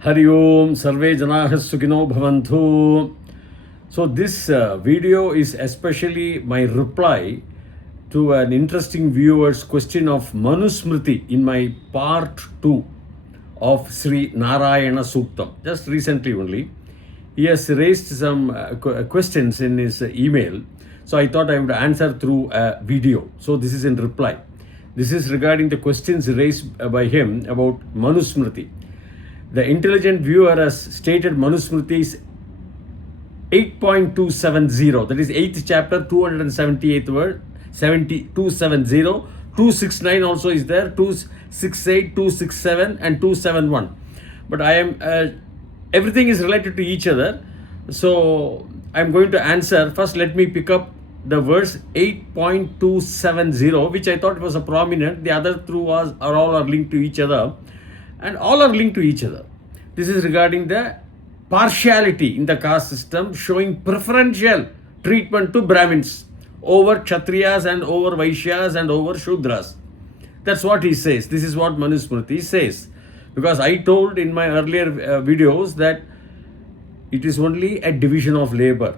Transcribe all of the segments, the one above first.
Hari Om, Sarve Janaha Sukhino Bhavantu. So this video is especially my reply to an interesting viewer's question of manusmriti in my part 2 of Sree Narayana Suktham. Just recently only. He has raised some questions in his email. So I thought I would answer through a video. So this is in reply. This is regarding the questions raised by him about manusmriti. The intelligent viewer has stated manusmriti is 8.270, that is 8th chapter, 278th word, 270, 269 also is there, 268, 267 and 271. But I am, everything is related to each other. So I am going to answer. First let me pick up the verse 8.270, which I thought was a prominent. The other two are all linked to each other. And all are linked to each other. This is regarding the partiality in the caste system, showing preferential treatment to Brahmins over Kshatriyas and over Vaishyas and over Shudras. That's what he says. This is what Manusmriti says. Because I told in my earlier videos that it is only a division of labor.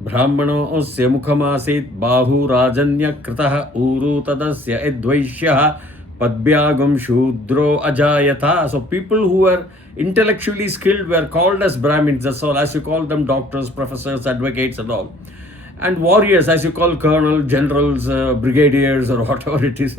Brahmano osya mukhamasit bahu rajanya kritaha uru tadasya edvaishyaha padbyagam shudro ajayata. So people who were intellectually skilled were called as Brahmins, that's all, as you call them doctors, professors, advocates and all. And warriors, as you call colonel, generals, brigadiers or whatever it is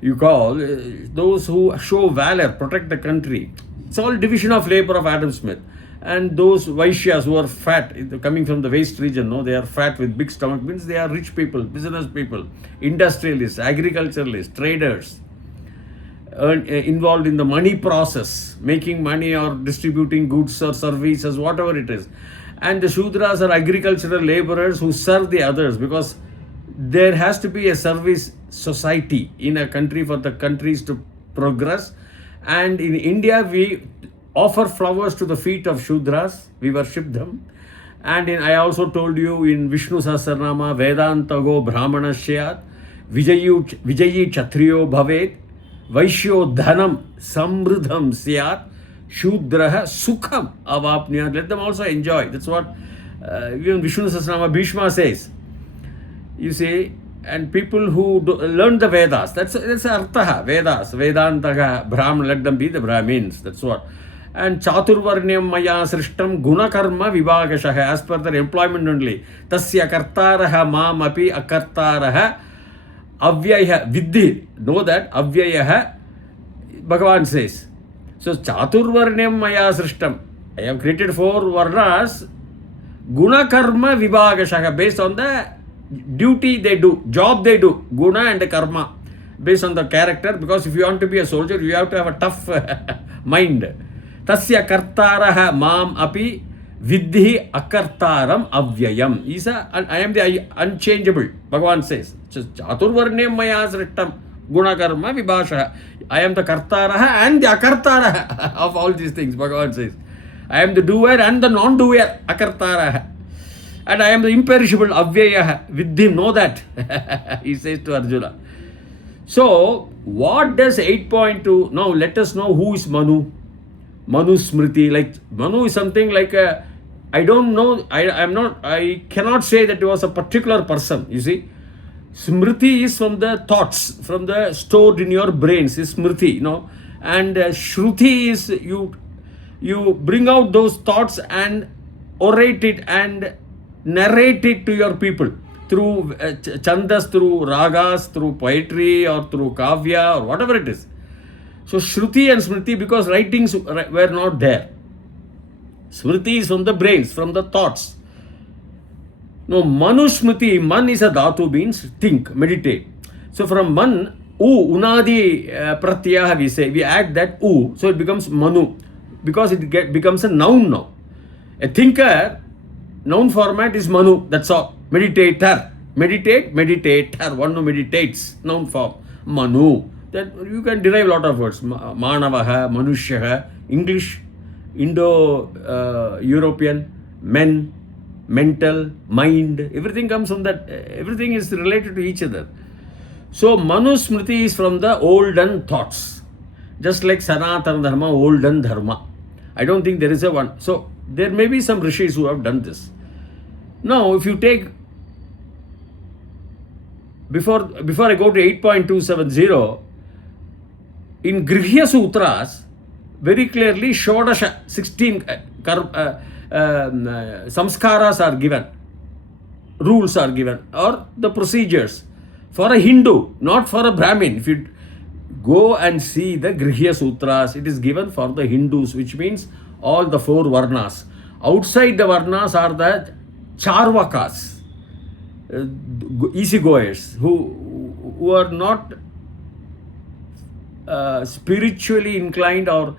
you call, those who show valor, protect the country. It's all division of labor of Adam Smith. And those Vaishyas who are fat, coming from the waist region, no, they are fat with big stomach, means they are rich people, business people, industrialists, agriculturalists, traders, involved in the money process, making money or distributing goods or services, whatever it is. And the Shudras are agricultural laborers who serve the others, because there has to be a service society in a country for the countries to progress. And in India, we offer flowers to the feet of Shudras, we worship them. And I also told you in Vishnu Sahasranama, Vedantago Brahmanashyat, Vijayi Kshatriyo Bhavet, Vaishyo Dhanam Samruddham Syat, Shudraha Sukham Avapniyat. Let them also enjoy. That's what even Vishnu Sahasranama Bhishma says. You see, and people who learn the Vedas, that's Arthaha, Vedas, Vedantaga, Brahman, let them be the Brahmins. That's what. And Chaturvarnyam Maya Srishtam Gunakarma Vibhagashaha, as per their employment only. Tasya Kartaraha Mam Api Akartaraha Avyaya Vidhi. Know that Avyaya Bhagavan says. So Chaturvarnyam Maya Srishtam, I have created 4 varnas, Guna Karma Vibhagashaha, based on the duty they do, job they do, Guna and Karma, based on the character. Because if you want to be a soldier, you have to have a tough mind. Tasya Kartaraha Mam Api Vidhi Akartaram Avyayam. I am the unchangeable, Bhagavan says. Chaturvarnyam Maya Srishtam Guna Karma Vibhashaha. I am the Kartaraha and the Akartaraha of all these things, Bhagavan says. I am the doer and the non-doer, Akartaraha. And I am the imperishable, Avyayaha. With him, know that, he says to Arjuna. So, what does 8.2, now let us know who is Manu. Manusmriti, like Manu is something like a, I don't know, I cannot say that it was a particular person, you see. Smriti is from the thoughts, from the stored in your brains, is Smriti, you know. And Shruti is you bring out those thoughts and orate it and narrate it to your people through chandas, through ragas, through poetry or through kavya or whatever it is. So Shruti and Smriti, because writings were not there. Smriti is from the brains, from the thoughts. No, Manusmriti, man is a dhatu, means think, meditate. So from man, unadi pratyaha we say, we add that so it becomes manu, because it becomes a noun now. A thinker, noun format is manu, that's all. Meditator, meditator, one who meditates, noun form, manu. That you can derive a lot of words, manavaha, manushyaha, English, Indo-European, men, mental, mind, everything comes from that, everything is related to each other. So Manusmriti is from the olden thoughts. just like Sanatana Dharma, olden Dharma. I don't think there is a one. So there may be some rishis who have done this. Now, if you take, before I go to 8.270, in Grihya Sutras, very clearly Shodasha, 16 samskaras are given, rules are given, or the procedures for a Hindu, not for a Brahmin. If you go and see the Grihya Sutras, it is given for the Hindus, which means all the 4 Varnas. Outside the Varnas are the Charvakas, easygoers, who are not spiritually inclined or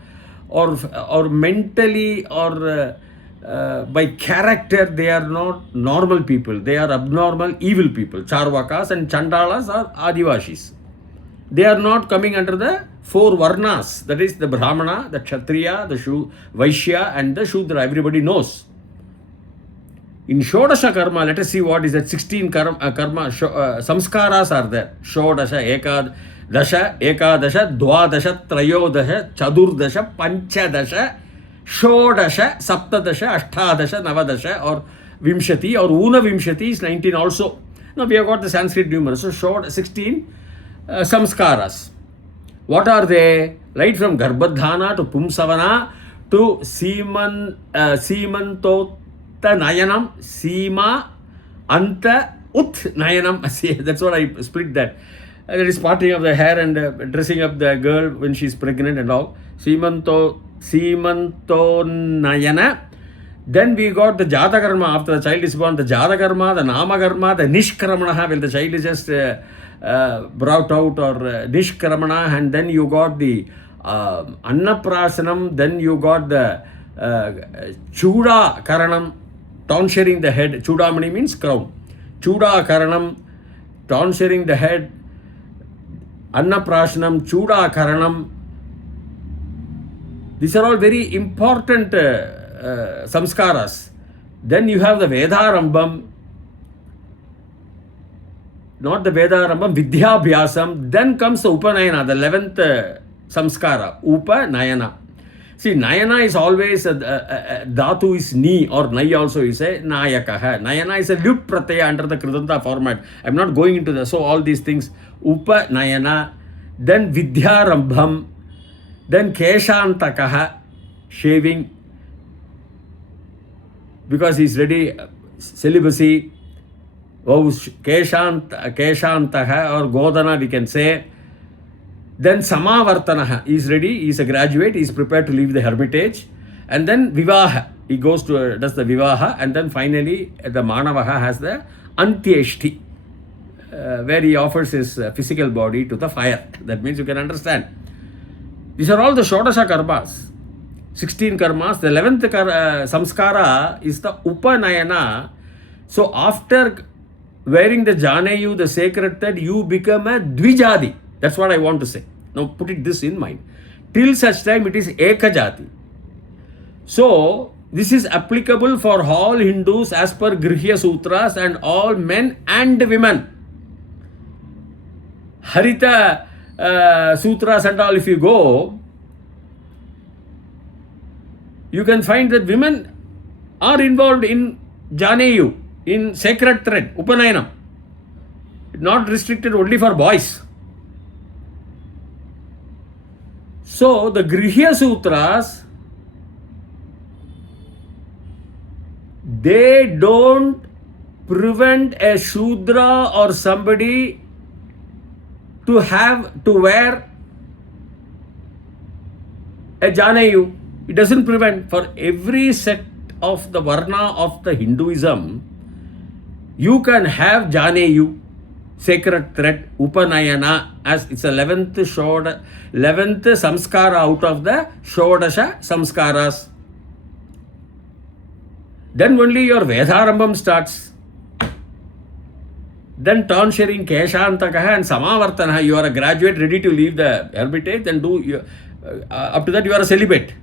mentally or by character, they are not normal people. They are abnormal, evil people. Charvakas and Chandalas are Adivashis. They are not coming under the 4 Varnas, that is the Brahmana, the Kshatriya, the Vaishya and the Shudra. Everybody knows. In Shodasha karma, let us see what is that. 16 karma, samskaras are there. Shodasha, Ekadasha, Dwadasha, Trayodasha, Chadurdasha, Panchadasha, Shodasha, Saptadasha, Ashtadasha, Navadasha, or Vimshati, or Una Vimshati is 19 also. Now we have got the Sanskrit numerals. So 16 samskaras. What are they? Right from Garbhadhana to Pumsavana to Seemantot Nayanam, Seema, Anta, Ut Nayanam. See, that's what I split that. That is parting of the hair and dressing up the girl when she is pregnant and all. Seemanto Nayana. Then we got the Jata Karma. After the child is born, the Jata Karma, the Nama Karma, the Nishkramana, when the child is just brought out, or Nishkramana, and then you got the Annaprasanam, then you got the Chuda Karanam, tonsuring the head. Chudamani means crown. Chuda Karanam, tonsuring the head. Annaprasanam, Chuda Karanam. These are all very important samskaras. Then you have the Vedarambam, not the Vedarambam, Vidyabhyasam. Then comes the Upanayana, the 11th samskara, Upanayana. See, Nayana is always, Dhatu is Ni, or Nai also is a Nayakaha. Nayana is a Lyut Pratyaya under the Kridanta format. I am not going into so all these things. Upanayana, then Vidyarambham, then Keshantakaha, shaving, because he is ready, celibacy. Keshantaha or Godana we can say. Then Samavartanaha, he is ready, he is a graduate, he is prepared to leave the hermitage. And then Vivaha, he goes to, does the Vivaha, and then finally the Manavaha has the Antyeshti, where he offers his physical body to the fire. That means you can understand. These are all the Shodasha karmas, 16 karmas. The 11th samskara is the Upanayana. So after wearing the Janeyu, the sacred thread, you become a Dvijadi. That's what I want to say. Now put it this in mind. Till such time it is Ekajati. So this is applicable for all Hindus as per Grihya Sutras, and all men and women. Harita Sutras and all, if you go, you can find that women are involved in Janeyu, in sacred thread, Upanayanam. Not restricted only for boys. So the Grihya Sutras, they don't prevent a Shudra or somebody to wear a Janeyu. It doesn't prevent. For every sect of the Varna of the Hinduism, you can have Janeyu, sacred thread, Upanayana, as it's 11th samskara out of the Shodasha samskaras. Then only your Vedarambam starts. Then tonsuring, Keshantakaha and Samavartanaha. You are a graduate ready to leave the hermitage, and up to that you are a celibate.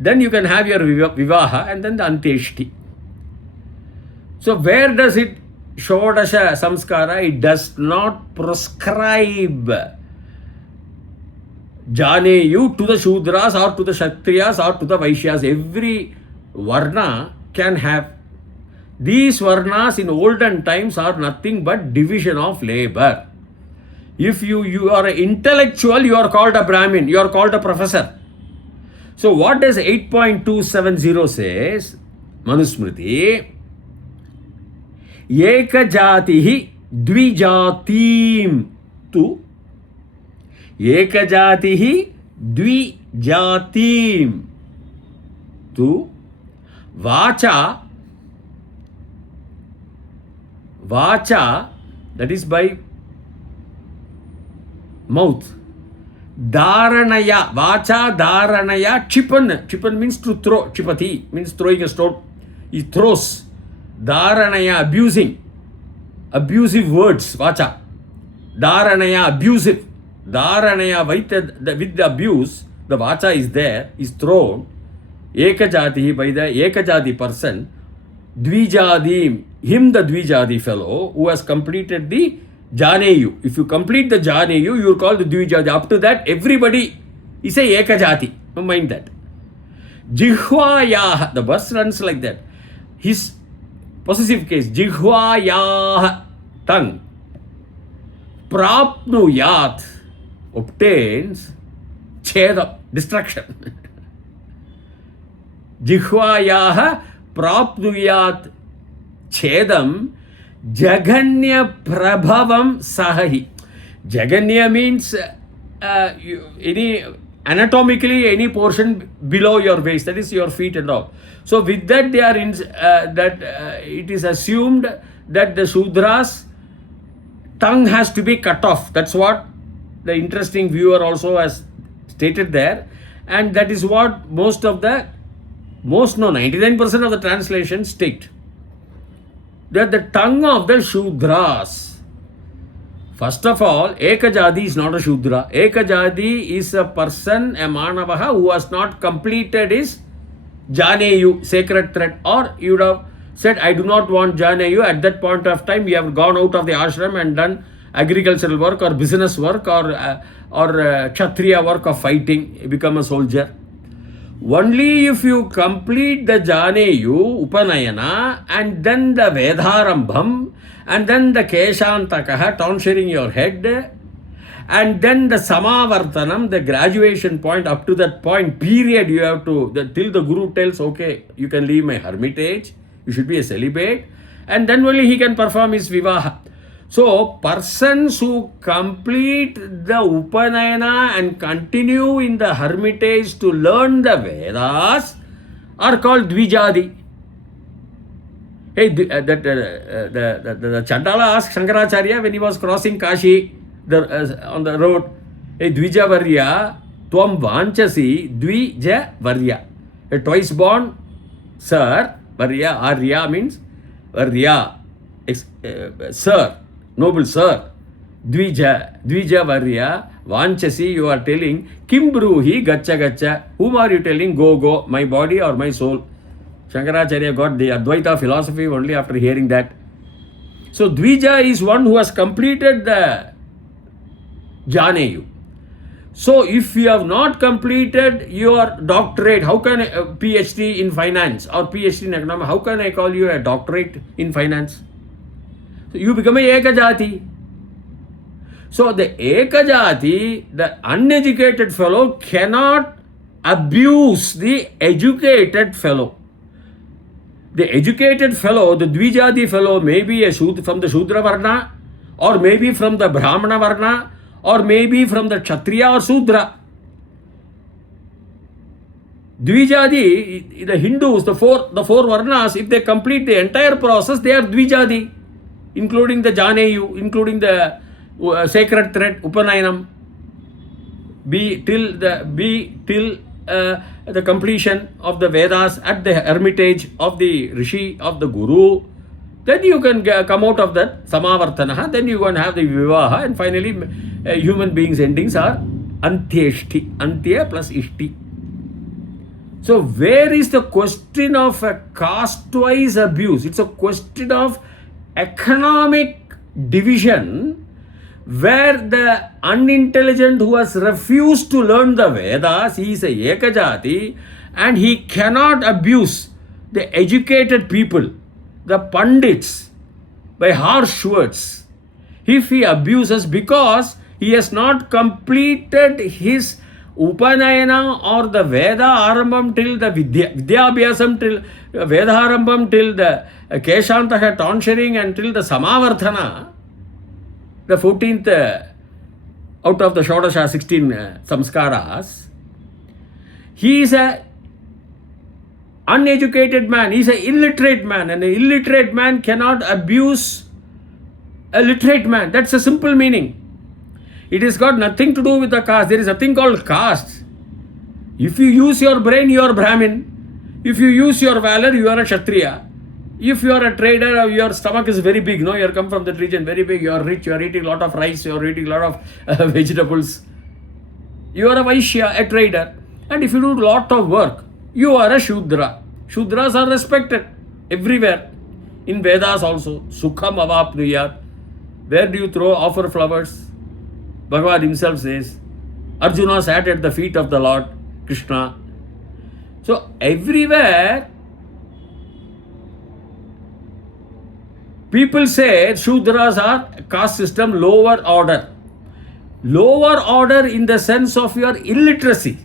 Then you can have your Vivaha and then the Antyeshti. So where does it, Shodasha samskara, it does not prescribe Janeyu to the Shudras or to the Kshatriyas or to the Vaishyas. Every Varna can have. These Varnas in olden times are nothing but division of labor. If you are an intellectual, you are called a Brahmin, you are called a professor. So what does 8.270 says? Manusmriti. Ekajatihi dvijatim tu. Ekajatihi dvijatim tu. Vacha, that is by mouth. Dharanaya, vacha dharanaya, chipan means to throw, chipati means throwing a stone. He throws. Dharanaya, abusive words, vacha. Dharanaya, abusive. Dharanaya, with the abuse, the vacha is there, is thrown. Ekajati, by the Ekajati person. Dvijadim, him the Dvijadi fellow who has completed the Janeyu. If you complete the Janeyu, you are called the Dvijadi. Up to that, everybody is a Ekajati. Mind that. Jihvayah, the verse runs like that. His possessive case, Jihvayah, tongue. Prapnuyat, obtains, cheda, destruction. Jihvayah prapnuyat chedam jaganya prabhavam sahahi. Jaganya means any anatomically any portion below your waist, that is your feet and all. So with that they are in it is assumed that the Shudras tongue has to be cut off. That's what the interesting viewer also has stated there, and that is what 99% of the translations state, that the tongue of the Shudras. First of all, Ekajadi is not a Shudra. Ekajadi is a person, a Manavaha, who has not completed his Janeyu, sacred thread. Or you would have said, I do not want Janeyu. At that point of time, you have gone out of the ashram and done agricultural work or business work or Kshatriya work of fighting, become a soldier. Only if you complete the Janeyu, Upanayana, and then the Vedharambham, and then the Keshantakaha, tonsuring your head, and then the Samavartanam, the graduation point, up to that point, period, you have to, till the Guru tells, okay, you can leave my hermitage, you should be a celibate, and then only he can perform his Vivaha. So, persons who complete the Upanayana and continue in the hermitage to learn the Vedas are called Dvijadi. Hey, the Chandala asked Shankaracharya when he was crossing Kashi on the road, hey, Dvijavarya, Tvam Vanchasi Dvijavarya. A twice born sir, Varya, Arya means Varya, sir. Noble sir, Dvija Varya, Vanchasi, you are telling, Kim Bruhi, Gacha. Whom are you telling, go, my body or my soul? Shankaracharya got the Advaita philosophy only after hearing that. So Dvija is one who has completed the Janeyu. So if you have not completed your doctorate, how can a PhD in finance or PhD in economics, how can I call you a doctorate in finance? You become a Ekajati. So the Ekajati, the uneducated fellow, cannot abuse the educated fellow. The educated fellow, the Dvijadi fellow, may be from the Shudra Varna, or maybe from the Brahmana Varna, or maybe from the Kshatriya or Sudra. Dvijadi, the Hindus, the four Varnas, if they complete the entire process, they are Dvijadi, including the Janeyu, including the sacred thread, Upanayanam, till the completion of the Vedas at the hermitage of the Rishi, of the Guru. Then you can come out of that Samavartanaha, then you can have the Vivaha, and finally human beings' endings are Antyeshti, Antya plus Ishti. So where is the question of a caste-wise abuse? It's a question of economic division where the unintelligent who has refused to learn the Vedas, he is a Ekajati, and he cannot abuse the educated people, the Pandits, by harsh words. If he abuses because he has not completed his Upanayana or the Veda Arambam till the Vidyabhyasam till Veda Arambam till the Keshantaha tonsuring and till the Samavarthana, the 14th out of the Shodasha 16 samskaras, he is a uneducated man, he is an illiterate man, and an illiterate man cannot abuse a literate man. That's a simple meaning. It has got nothing to do with the caste. There is a thing called caste. If you use your brain, you are Brahmin. If you use your valor, you are a Kshatriya. If you are a trader, your stomach is very big, no, you come from that region, very big, you are rich, you are eating a lot of rice, you are eating a lot of vegetables. You are a Vaishya, a trader. And if you do a lot of work, you are a Shudra. Shudras are respected everywhere. In Vedas also, Sukham avapnuyat. Where do you offer flowers? Bhagavan himself says, Arjuna sat at the feet of the Lord Krishna. So everywhere, people say Shudras are caste system lower order. Lower order in the sense of your illiteracy.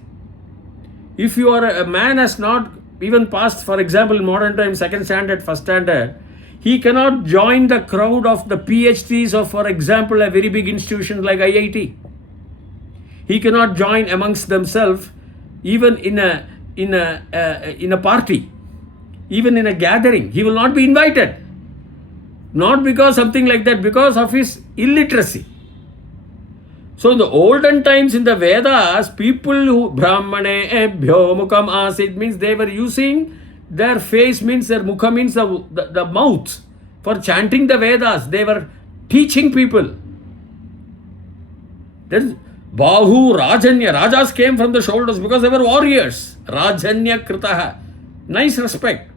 If you are a man has not even passed, for example, in modern times, second standard, first standard, he cannot join the crowd of the PhDs of, for example, a very big institution like IIT. He cannot join amongst themselves, even in a party, even in a gathering. He will not be invited. Not because something like that, because of his illiteracy. So in the olden times in the Vedas, people who Brahmane ebhyo mukam asid means they were using their face, means their mukha means the mouth for chanting the Vedas. They were teaching people. Then Bahu Rajanya, Rajas came from the shoulders because they were warriors. Rajanya kritaha, nice respect.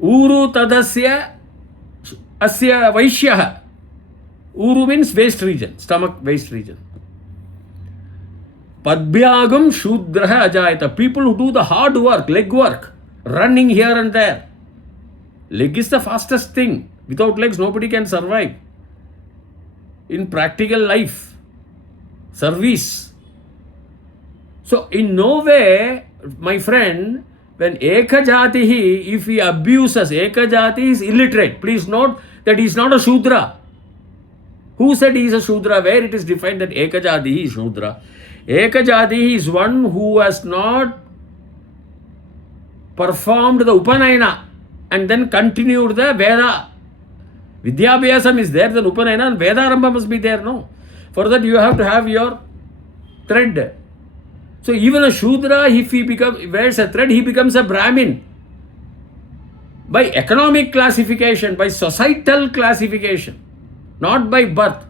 Uru tadasya asya vaishyaha. Uru means waist region, stomach waist region. Padbyagam Shudraha Ajayata. People who do the hard work, leg work, running here and there. Leg is the fastest thing. Without legs, nobody can survive. In practical life, service. So, in no way, my friend, when Ekajatihi, if he abuses, Ekajati is illiterate. Please note that he is not a Shudra. Who said he is a Shudra? Where it is defined that Ekajati is Shudra? Ekajati is one who has not performed the Upanayana and then continued the Veda. Vidyabhyasam is there, then Upanayana and Veda Arambha must be there, no? For that you have to have your thread. So even a Shudra, if he wears a thread, he becomes a Brahmin. By economic classification, by societal classification, not by birth.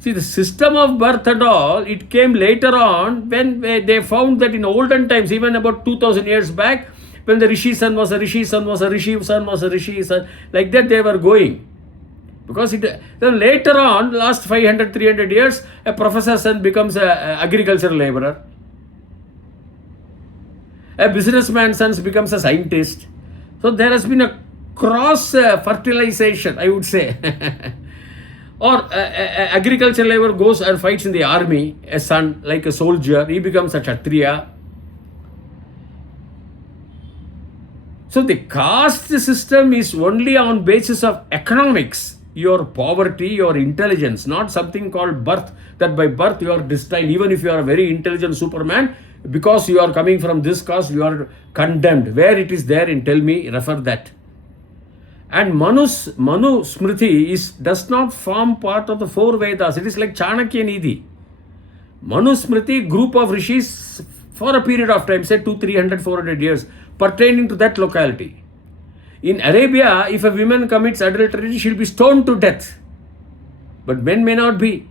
See, the system of birth and all, it came later on when they found that in olden times, even about 2000 years back, when the Rishi son was a Rishi son was a Rishi son was a Rishi son, like that they were going. Because then later on, last 500, 300 years, a professor's son becomes an agricultural laborer. A businessman's son becomes a scientist. So there has been a cross fertilization, I would say. Or agricultural labor goes and fights in the army, a son, like a soldier, he becomes a Kshatriya. So the caste system is only on basis of economics, your poverty, your intelligence, not something called birth, that by birth you are destined, even if you are a very intelligent Superman, because you are coming from this caste, you are condemned. Where it is there in Tell Me, refer that. And manusmriti does not form part of the four Vedas. It is like Chanakya Nidhi. Manusmriti, group of rishis for a period of time, say 200, 300, 400 years, pertaining to that locality. In Arabia, if a woman commits adultery, she will be stoned to death. But men may not be.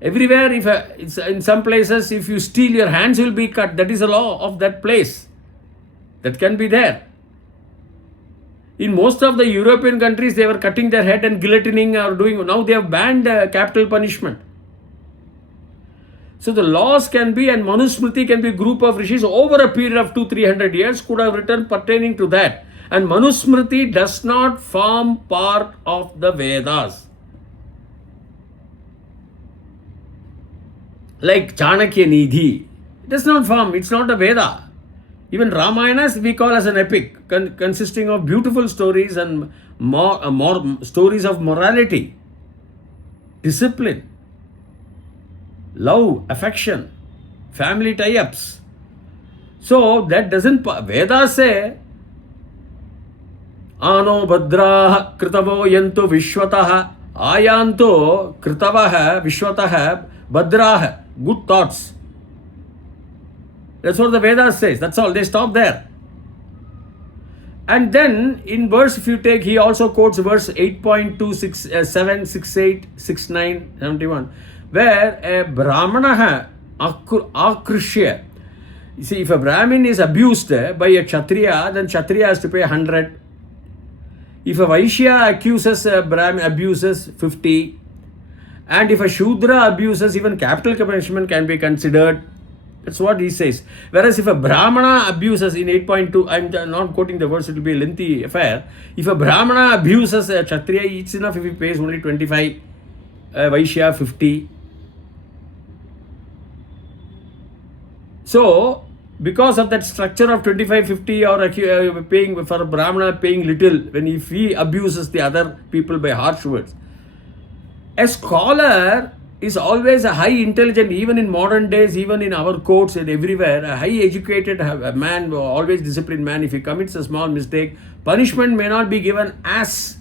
Everywhere, in some places, if you steal, your hands will be cut. That is a law of that place. That can be there. In most of the European countries, they were cutting their head and guillotining or doing. Now they have banned capital punishment. So the laws can be, and manusmriti can be a group of rishis over a period of 200-300 years could have written pertaining to that. And manusmriti does not form part of the Vedas. Like Chanakya Nidhi, it does not form, it's not a Veda. Even Ramayana we call as an epic, consisting of beautiful stories and more stories of morality, discipline, love, affection, family tie-ups. So that doesn't, Vedas say, Ano Bhadrah Kritavo Yanto Vishwatah Ayanto Kritavah Vishwatah Bhadrah. Good thoughts. That's what the Vedas says. That's all. They stop there. And then in verse, if you take, he also quotes verse 8.2, 7, 6, 8, 6, 9, 71, where a Brahmana akrishya. You see, if a Brahmin is abused by a Kshatriya, then Kshatriya has to pay 100. If a Vaishya accuses a Brahmin, abuses 50. And if a Shudra abuses, even capital punishment can be considered. That's what he says. Whereas if a Brahmana abuses in 8.2, I'm not quoting the verse, it will be a lengthy affair. If a Brahmana abuses a Kshatriya, it's enough if he pays only 25, Vaishya 50. So, because of that structure of 25, 50 or paying for a Brahmana paying little, when if he abuses the other people by harsh words. A scholar is always a high intelligent, even in modern days, even in our courts and everywhere, a high educated man, always disciplined man, if he commits a small mistake, punishment may not be given as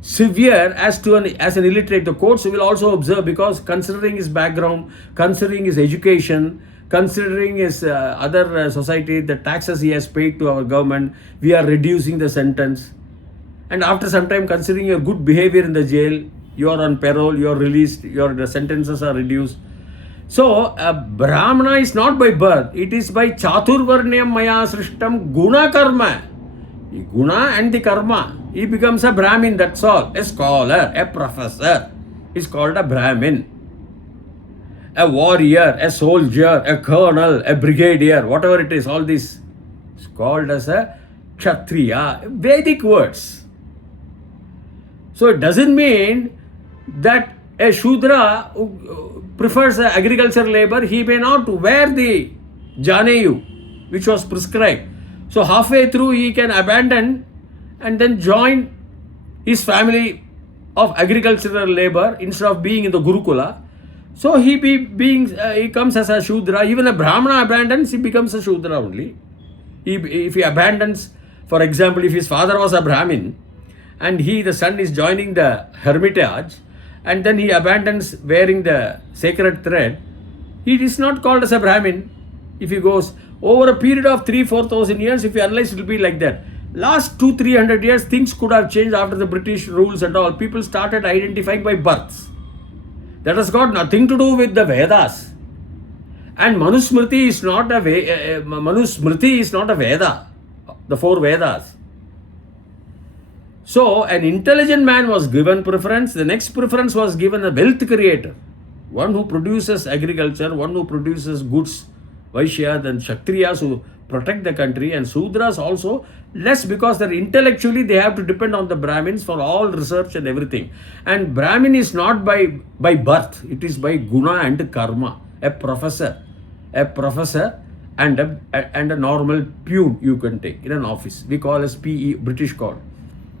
severe as an illiterate. The courts will also observe, because considering his background, considering his education, considering his other society, the taxes he has paid to our government, we are reducing the sentence. And after some time, considering your good behavior in the jail, you are on parole, you are released, the sentences are reduced. So, a Brahmana is not by birth, it is by Chaturvarnyam Maya Srishtam Guna Karma. Guna and the Karma. He becomes a Brahmin, that's all. A scholar, a professor is called a Brahmin. A warrior, a soldier, a colonel, a brigadier, whatever it is, all this is called as a Kshatriya. Vedic words. So, it doesn't mean that a Shudra who prefers agricultural labor, he may not wear the Janeyu, which was prescribed. So halfway through he can abandon and then join his family of agricultural labor instead of being in the Gurukula. So he comes as a Shudra. Even a Brahmana abandons, he becomes a Shudra only. If he abandons, for example, if his father was a Brahmin, and the son is joining the hermitage, and then he abandons wearing the sacred thread, he is not called as a Brahmin. If he goes over a period of 3,000-4,000 years, if you analyze, it will be like that. Last 200-300 years, things could have changed after the British rules and all. People started identifying by births. That has got nothing to do with the Vedas. And manusmriti is not a Veda, the 4 Vedas. So, an intelligent man was given preference. The next preference was given a wealth creator. One who produces agriculture, one who produces goods, Vaishya, then Kshatriyas who protect the country, and Sudras also less, because they're intellectually they have to depend on the Brahmins for all research and everything. And Brahmin is not by birth, it is by guna and karma. A professor and a normal peon you can take in an office. We call as PE, British call.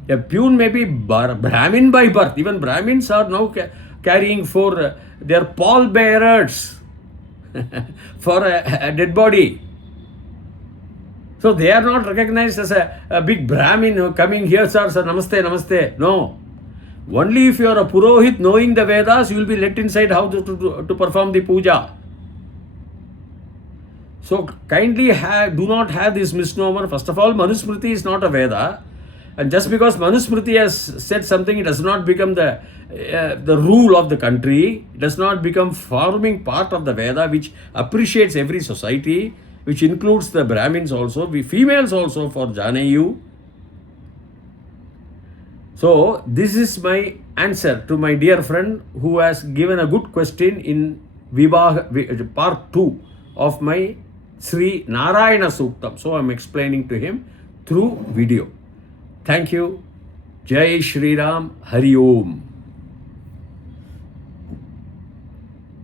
A peon may be Brahmin by birth. Even Brahmins are now carrying for their pallbearers for a dead body. So they are not recognized as a big Brahmin who coming here, sir, namaste, namaste. No. Only if you are a Purohit knowing the Vedas, you will be let inside how to perform the puja. So kindly do not have this misnomer. First of all, manusmriti is not a Veda. And just because manusmriti has said something, it does not become the rule of the country. It does not become forming part of the Veda, which appreciates every society, which includes the Brahmins also, we females also for Janeyu. So this is my answer to my dear friend who has given a good question in part 2 of my Sree Narayana Suktham. So I'm explaining to him through video. Thank you. Jai Shri Ram. Hari Om.